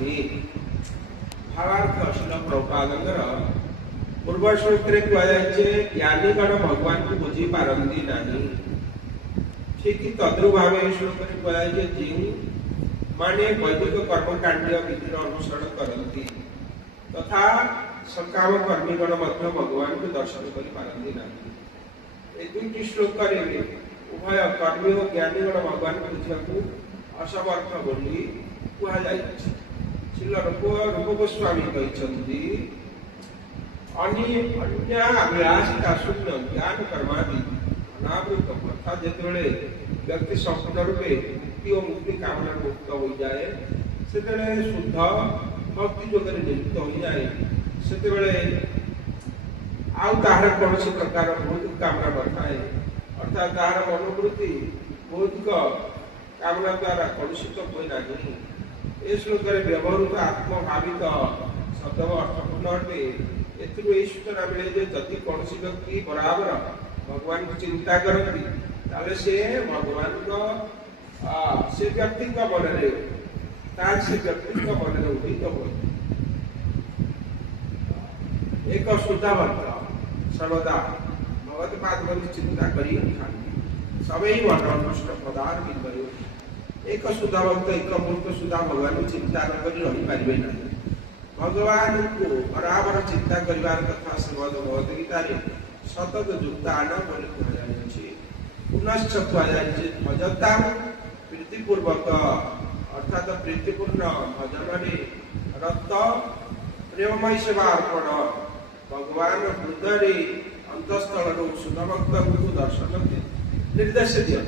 करती। भावार्थ शिल प्रभुपादंकर पूर्व श्लोक ज्ञानीगण भगवान को बुझी पारती नहीं। ठीक तद्रु भाव श्लोक जो माने वैदिक कर्मकांड विधि अनुसरण करती तथा सकाम कर्मीगण भगवान को दर्शन कर पारती नहीं। दुईटी श्लोक उभय कर्मी और ज्ञानीगण भगवान को बुझा असमर्थ बोली कहुल रूप गोस्वामी कहते अन्याभिलाषिता शून्य ज्ञान कर्मादि अनावृत अर्थात जो व्यक्ति संपूर्ण रूपे मुक्ति और मुक्ति कामना मुक्त हो जाए से शुद्ध भक्ति जोग नियुक्त हो जाए से आउ तार कौन प्रकार भौतिक कामना नए अर्थात तार मनोवृत्ति भौतिक कामना द्वारा कलुषित हुए नहीं। ए श्लोक व्यवहृत आत्मभावित शब्द अर्थपूर्ण अटे। एथुरु सूचना मिले जदि कौन व्यक्ति बराबर भगवान को चिंता करती ताले से भगवान को से व्यक्ति मन से व्यक्ति मन उदित हो एक शुद्ध भक्त सर्वदा भगवत पाद चिंता करी सवैव अनष्ट पदार्थ बिंदु एक शुद्ध भक्त एक मूर्ख शुद्ध भगवान को चिंता न करी रही पारे ना। भगवान को बराबर चिंता करिवार कथा श्रीमद् भगवद गीता रे सतत युक्तान बोली कहुछि। पुनश्च कहुछि भजता प्रीतिपूर्वक अर्थात प्रीतिपूर्ण भजन रे रत प्रेममय सेवा अर्पण भगवान हृदय अंतस्थल शुद्ध भक्त को दर्शन निर्देश दिया।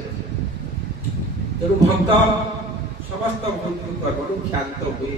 तेणु भक्त समस्त भौतिक कर्म क्षांत हुए।